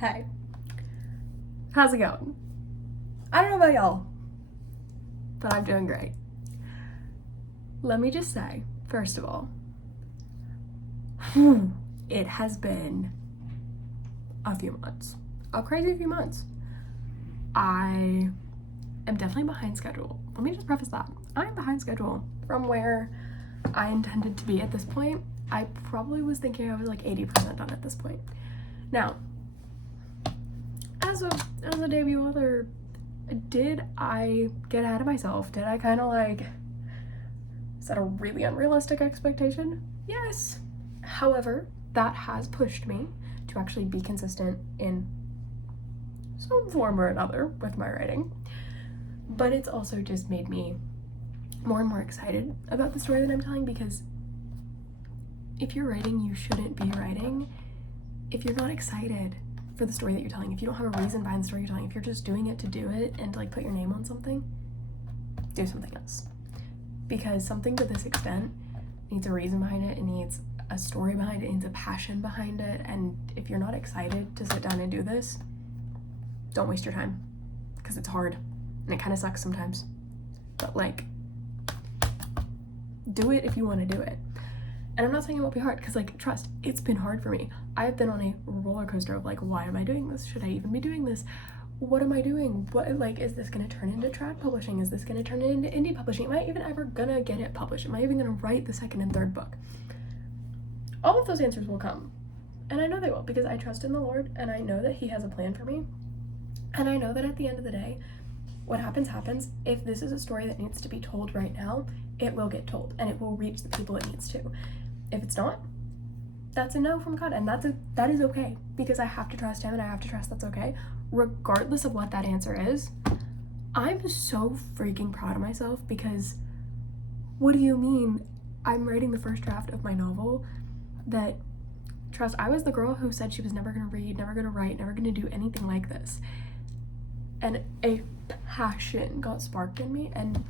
Hey, how's it going? I don't know about y'all, but I'm doing great. Let me just say, first of all, it has been a few months, a crazy few months. I am definitely behind schedule. Let me just preface that. I'm behind schedule from where I intended to be at this point. I probably was thinking I was like 80% done at this point. Now, as a debut author, did I get ahead of myself? Did I kind of like set a really unrealistic expectation? Yes. However, that has pushed me to actually be consistent in some form or another with my writing. But it's also just made me more and more excited about the story that I'm telling, because if you're writing, you shouldn't be writing if you're not excited for the story that you're telling. If you don't have a reason behind the story you're telling, if you're just doing it to do it and to like put your name on something, do something else. Because something to this extent needs a reason behind it, it needs a story behind it, it needs a passion behind it. And if you're not excited to sit down and do this, don't waste your time, because it's hard and it kind of sucks sometimes. But like, do it if you want to do it. And I'm not saying it won't be hard, because like, trust, it's been hard for me. I've been on a roller coaster of like, why am I doing this? Should I even be doing this? What am I doing? What, like, is this gonna turn into trad publishing? Is this gonna turn into indie publishing? Am I even ever gonna get it published? Am I even gonna write the second and third book? All of those answers will come. And I know they will, because I trust in the Lord, and I know that He has a plan for me. And I know that at the end of the day, what happens happens. If this is a story that needs to be told right now, it will get told, and it will reach the people it needs to. If it's not, that's a no from God, and that is okay, because I have to trust Him, and I have to trust that's okay, regardless of what that answer is. I'm so freaking proud of myself, because what do you mean? I'm writing the first draft of my novel that, trust, I was the girl who said she was never gonna read, never gonna write, never gonna do anything like this, and a passion got sparked in me, and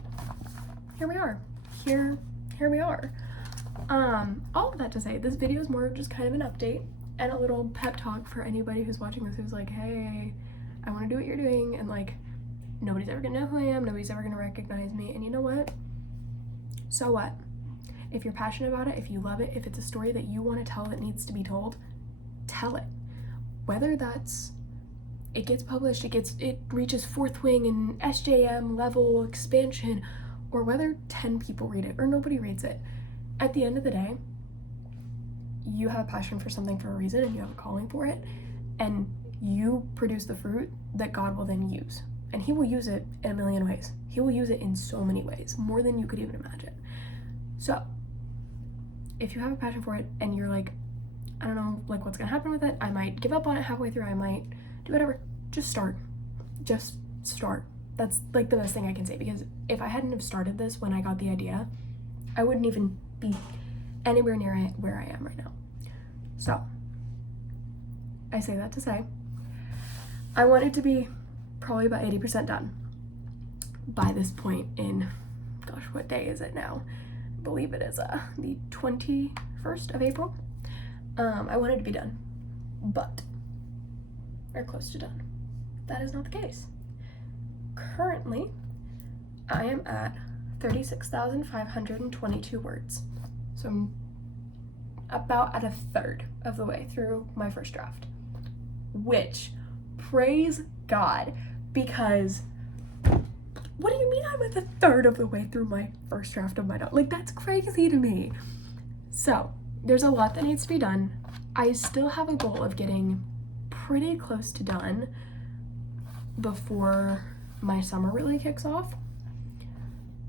here we are. Here we are. All of that to say, this video is more of just kind of an update and a little pep talk for anybody who's watching this who's like, hey, I want to do what you're doing, and like, nobody's ever gonna know who I am, nobody's ever gonna recognize me, and you know what? So what? If you're passionate about it, if you love it, if it's a story that you want to tell that needs to be told, tell it. Whether that's it gets published, it reaches fourth wing and SJM level expansion, or whether 10 people read it or nobody reads it. At the end of the day, you have a passion for something for a reason, and you have a calling for it, and you produce the fruit that God will then use. And He will use it in a million ways. He will use it in so many ways, more than you could even imagine. So, if you have a passion for it and you're like, I don't know, like, what's gonna happen with it, I might give up on it halfway through, I might do whatever, just start. Just start. That's like the best thing I can say, because if I hadn't have started this when I got the idea, I wouldn't even be anywhere near where I am right now. So, I say that to say, I want it to be probably about 80% done by this point in, gosh, what day is it now? I believe it is the 21st of April. I want it to be done, but we're close to done. That is not the case. Currently, I am at 36,522 words. So I'm about at a third of the way through my first draft, which, praise God, because what do you mean I'm at the third of the way through my first draft of my novel? Like, that's crazy to me. So there's a lot that needs to be done. I still have a goal of getting pretty close to done before my summer really kicks off,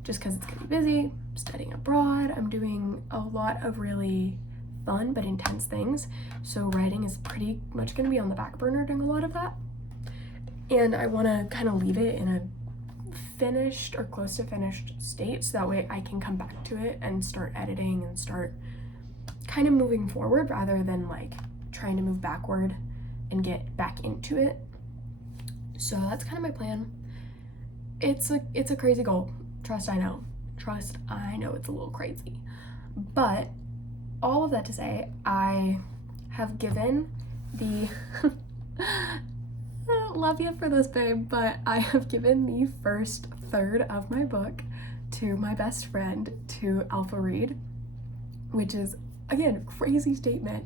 just because it's gonna be busy. I'm studying abroad, I'm doing a lot of really fun but intense things, so writing is pretty much gonna be on the back burner during a lot of that, and I want to kind of leave it in a finished or close to finished state, so that way I can come back to it and start editing and start kind of moving forward, rather than like trying to move backward and get back into it. So that's kind of my plan. It's a crazy goal. Trust, I know it's a little crazy, but all of that to say, I have given the Love you for this, babe, but I have given the first third of my book to my best friend, to Alpha Read, which is, again, crazy statement,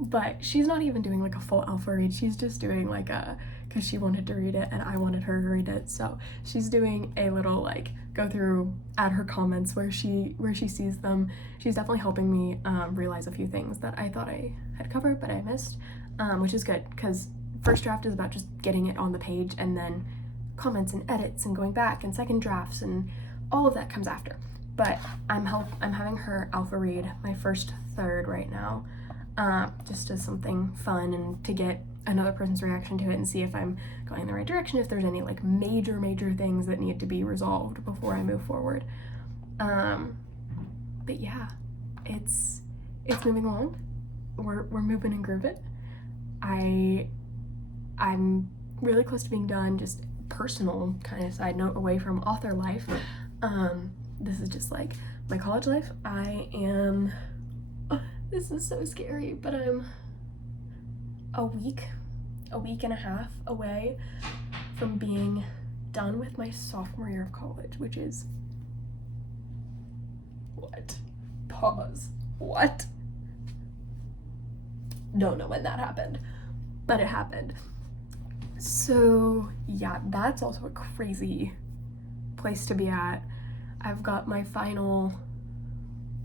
but she's not even doing like a full Alpha Read. She's just doing like because she wanted to read it and I wanted her to read it, so she's doing a little like go through, add her comments where she sees them. She's definitely helping me realize a few things that I thought I had covered but I missed, which is good because first draft is about just getting it on the page, and then comments and edits and going back and second drafts and all of that comes after. But I'm having her Alpha Read my first third right now, just as something fun and to get another person's reaction to it and see if I'm going in the right direction, if there's any like major things that need to be resolved before I move forward. But yeah, it's moving along. We're moving and grooving. I'm really close to being done. Just personal kind of side note away from author life. This is just like my college life. This is so scary, but I'm a week and a half away from being done with my sophomore year of college, which is what? Pause. What? Don't know when that happened, but it happened. So yeah, that's also a crazy place to be at. I've got my final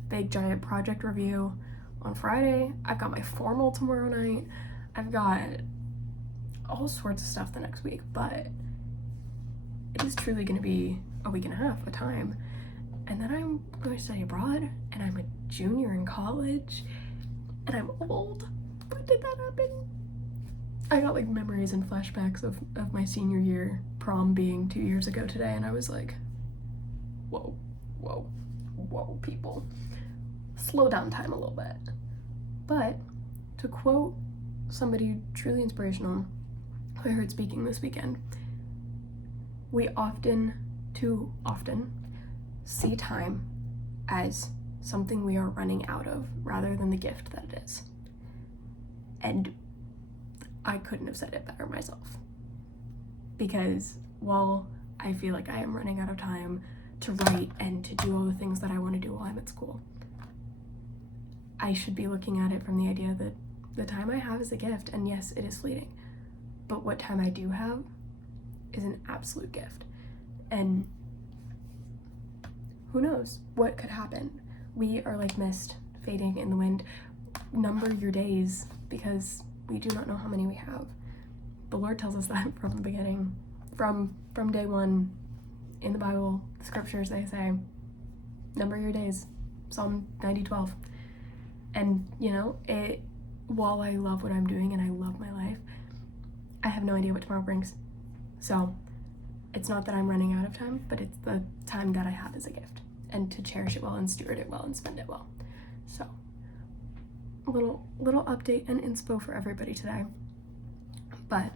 big giant project review on Friday. I've got my formal tomorrow night. I've got all sorts of stuff the next week, but it is truly going to be a week and a half of time. And then I'm going to study abroad, and I'm a junior in college, and I'm old. When did that happen? I got like memories and flashbacks of my senior year prom being 2 years ago today, and I was like, whoa, people. Slow down time a little bit. But to quote somebody truly inspirational who I heard speaking this weekend, we too often, see time as something we are running out of rather than the gift that it is. And I couldn't have said it better myself. Because while I feel like I am running out of time to write and to do all the things that I want to do while I'm at school, I should be looking at it from the idea that the time I have is a gift, and yes, it is fleeting. But what time I do have is an absolute gift. And who knows what could happen? We are like mist fading in the wind. Number your days, because we do not know how many we have. The Lord tells us that from the beginning, from day one in the Bible, the scriptures, they say, number your days, Psalm 90:12. And while I love what I'm doing and I love my life, I have no idea what tomorrow brings. So it's not that I'm running out of time, but it's the time that I have is a gift, and to cherish it well and steward it well and spend it well. So a little update and inspo for everybody today. But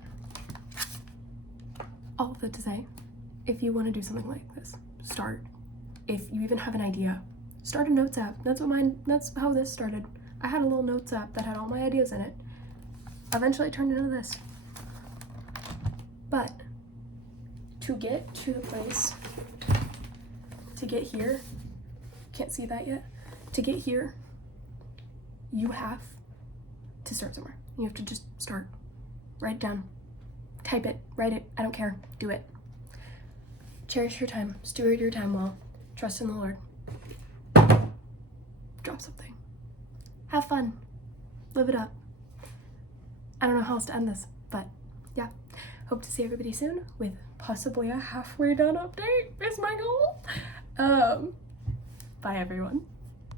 all of that to say, if you want to do something like this, start. If you even have an idea, start a notes app. That's how this started. I had a little notes app that had all my ideas in it. Eventually it turned into this. But to get to the place, to get here, can't see that yet, to get here, you have to start somewhere. You have to just start. Write it down. Type it. Write it. I don't care. Do it. Cherish your time. Steward your time well. Trust in the Lord. Drop something. Have fun. Live it up. I don't know how else to end this, but yeah. Hope to see everybody soon with possibly a halfway done update is my goal. Bye everyone.